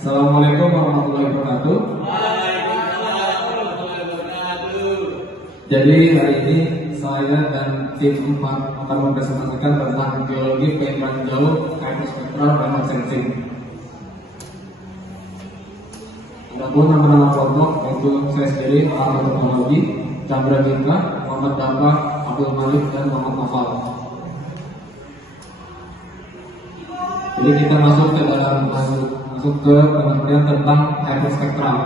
Assalamualaikum warahmatullahi wabarakatuh. Jadi hari ini saya dan tim 4 akan mempresentasikan tentang geologi penyimpangan jauh, hyperspektral, dan sensing. Adapun nama-nama kelompok yaitu saya sendiri, Ahmad Teknologi, Chandra Jika, Muhammad Dafa, Abdul Malik, dan Muhammad Nafal. Jadi kita masuk ke pengertian tentang hyperspektral.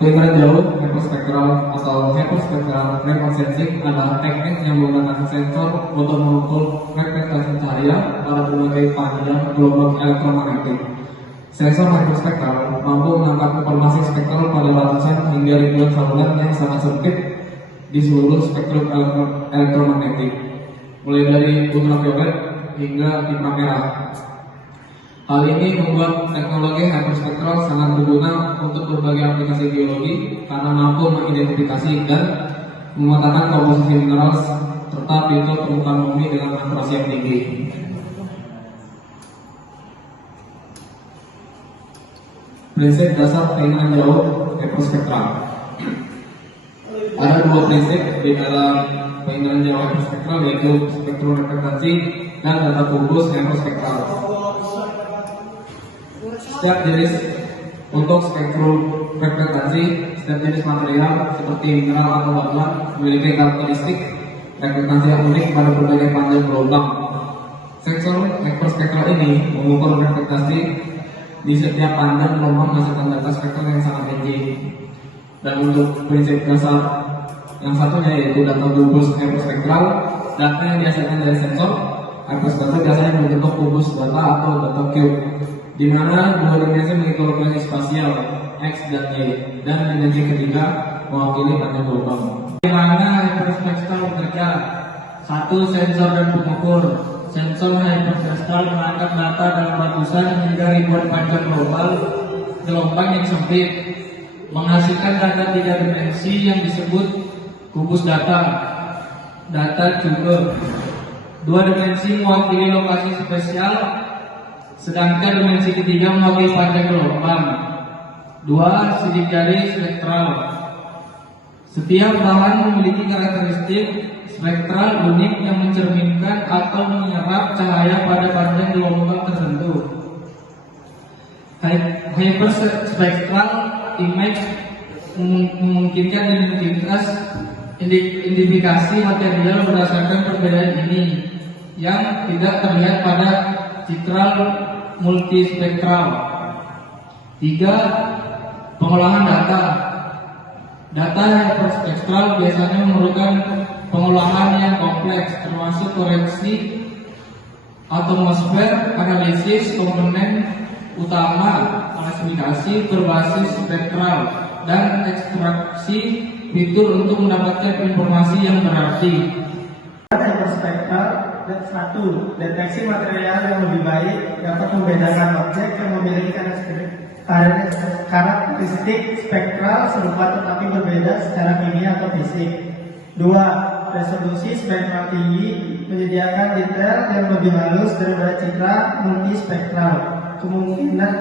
Pengertian jauh, hyperspektral atau hyperspektral remote sensing adalah teknik yang menggunakan sensor untuk mengukur frekuensi cahaya pada berbagai panjang gelombang elektromagnetik. Sensor hyperspektral mampu mengangkat informasi spektral pada ratusan hingga ribuan saluran yang sangat sempit di seluruh spektrum elektromagnetik, mulai dari ultraviolet hingga inframerah. Hal ini membuat teknologi hyperspektral sangat berguna untuk berbagai aplikasi geologi karena mampu mengidentifikasi dan memetakan komposisi mineral serta pintu permukaan bumi dengan akurasi yang tinggi. Prinsip dasar pengamatan jauh hyperspektral. Ada dua prinsip di dalam pengamatan jauh hyperspektral, yaitu spektrum reflektasi dan data kubus hyperspektral. Setiap jenis untuk spektrum reflektasi, setiap jenis material seperti mineral atau batuan memiliki karakteristik reflektasi yang unik pada berbagai panjang gelombang. Sensor hyperspektral ini mengukur reflektasi di setiap panjang gelombang menghasilkan data spektral yang sangat tinggi. Dan untuk prinsip dasar yang satunya yaitu data kubus hyperspektral, data yang dihasilkan dari sensor hyperspektral biasanya membentuk kubus data atau data cube, di mana dua dimensi mengikuti lokasi spasial X dan Y, dan dimensi ketiga mewakili panjang gelombang. Bagaimana hyperspektral bekerja? Satu, sensor dan pengukur. Sensor hyperspektral mengangkat data dalam ratusan hingga ribuan panjang gelombang yang sempit, menghasilkan data tiga dimensi yang disebut kubus data. Data juga dua dimensi mewakili lokasi spasial, sedangkan dimensi ketiga mewakili panjang gelombang. Dua, sidik jari spektral. Setiap bahan memiliki karakteristik spektral unik yang mencerminkan atau menyerap cahaya pada panjang gelombang tertentu. Hyperspectral image memungkinkan identifikasi material berdasarkan perbedaan ini yang tidak terlihat pada citral multispektral. Tiga, pengolahan data. Data hyperspektral biasanya memerlukan pengolahan yang kompleks, termasuk koreksi atmosfer, analisis komponen utama, klasifikasi berbasis spektral, dan ekstraksi fitur untuk mendapatkan informasi yang berarti. Hyperspektral. Satu, deteksi material yang lebih baik dapat membedakan objek yang memiliki karakteristik spektral serupa tetapi berbeda secara kimia atau fisik. Dua, resolusi spektral tinggi menyediakan detail yang lebih halus daripada citra multispektral, kemungkinan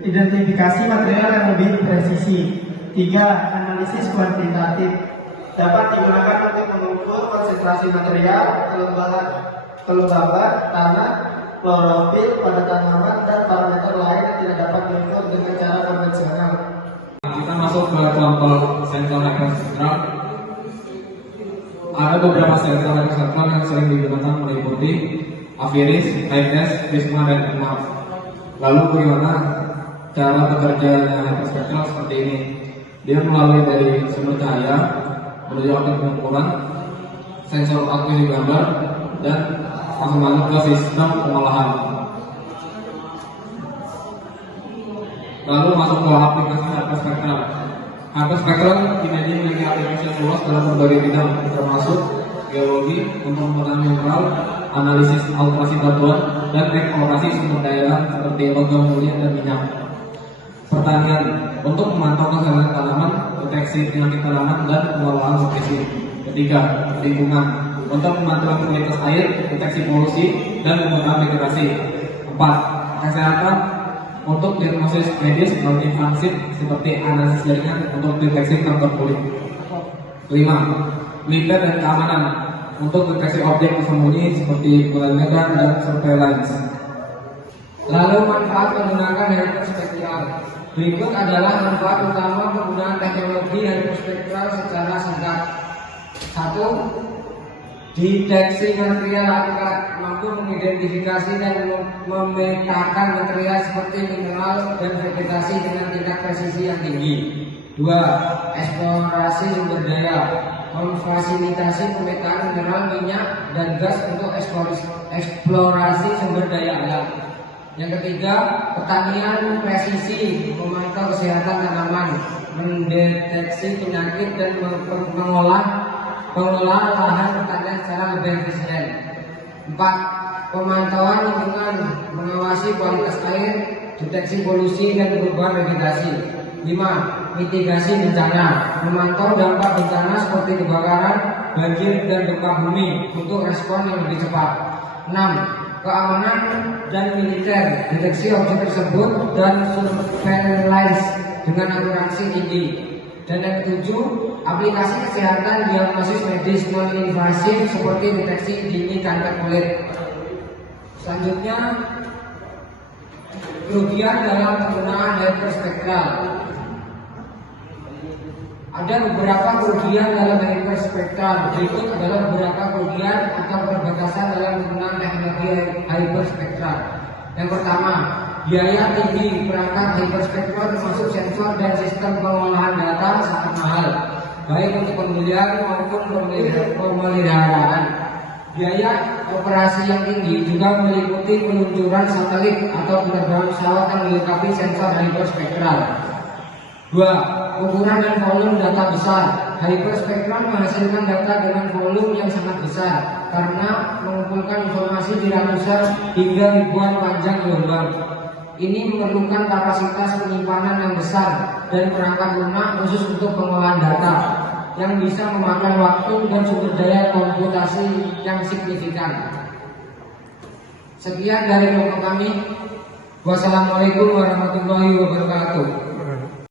identifikasi material yang lebih presisi. Tiga, analisis kuantitatif dapat digunakan untuk mengukur konsentrasi material, kelembaban tanah, klorofil pada tanaman, dan parameter lain yang tidak dapat diukur dengan cara konvensional. Kita masuk ke kelompok sensor hyperspektral. Ada beberapa sensor hyperspektral yang sering digunakan meliputi Aviris, ITS, Prisma, dan EMAF. Lalu bagaimana cara bekerjanya hyperspektral seperti ini? Dia melalui dari sumber cahaya menuju alat pengukuran, sensor akuisisi gambar, dan langsung masuk ke sistem pengolahan. Lalu masuk ke aplikasi hyperspektral. Hyperspektral ini memiliki aplikasi yang luas dalam berbagai bidang, termasuk geologi untuk pengolahan mineral, analisis alterasi batuan, dan eksplorasi sumber daya seperti logam mulia dan minyak. Pertanian untuk memantau kesehatan tanaman, deteksi penyakit tanaman, dan pengelolaan nutrisi. Ketiga, lingkungan untuk memantau kualitas air, deteksi polusi, dan penggunaan vegetasi. 4. Kesehatan untuk diagnosis medis non invasif seperti analisis jaringan untuk deteksi kanker kulit. 5. Militer dan keamanan untuk deteksi objek tersembunyi seperti penggeledahan dan surveillance. Lalu manfaat menggunakan hyperspektral. Berikut adalah manfaat utama penggunaan teknologi hyperspektral secara singkat. 1. Deteksi material akurat, mampu mengidentifikasi dan memetakan material seperti mineral dan vegetasi dengan tingkat presisi yang tinggi. 2. Eksplorasi sumber daya, memfasilitasi pemetaan mineral, minyak, dan gas untuk eksplorasi sumber daya alam. Yang ketiga, pertanian presisi, memantau kesehatan tanaman, mendeteksi penyakit dan mengolah lahan pertanian secara lebih efisien. 4. Pemantauan lingkungan, mengawasi kualitas air, deteksi polusi dan perubahan vegetasi. 5. Mitigasi bencana, memantau dampak bencana seperti kebakaran, banjir, dan gempa bumi untuk respon yang lebih cepat. 6. Keamanan dan militer, deteksi objek tersebut dan surveillance dengan akurasi tinggi. Dan yang ketujuh, aplikasi kesehatan diagnosis medis non invasif seperti deteksi dini kanker kulit. Selanjutnya, kerugian dalam penggunaan hyperspektral. Ada beberapa kerugian dalam hyperspektral. Berikut adalah beberapa kerugian atau perbatasan dalam penggunaan teknologi hyperspektral. Yang pertama, biaya tinggi. Perangkat hyperspektral termasuk sensor dan sistem pengolahan data sangat mahal, baik untuk pembelian maupun pemeliharaan. Biaya operasi yang tinggi juga meliputi peluncuran satelit atau penerbangan pesawat yang dilengkapi sensor hyperspektral. 2. Ukuran dan volume data besar. Hyperspektral menghasilkan data dengan volume yang sangat besar karena mengumpulkan informasi di ratusan hingga ribuan panjang gelombang. Ini memerlukan kapasitas penyimpanan yang besar dan perangkat lunak khusus untuk pengolahan data yang bisa memakan waktu dan sumber daya komputasi yang signifikan. Sekian dari kelompok kami. Wassalamualaikum warahmatullahi wabarakatuh.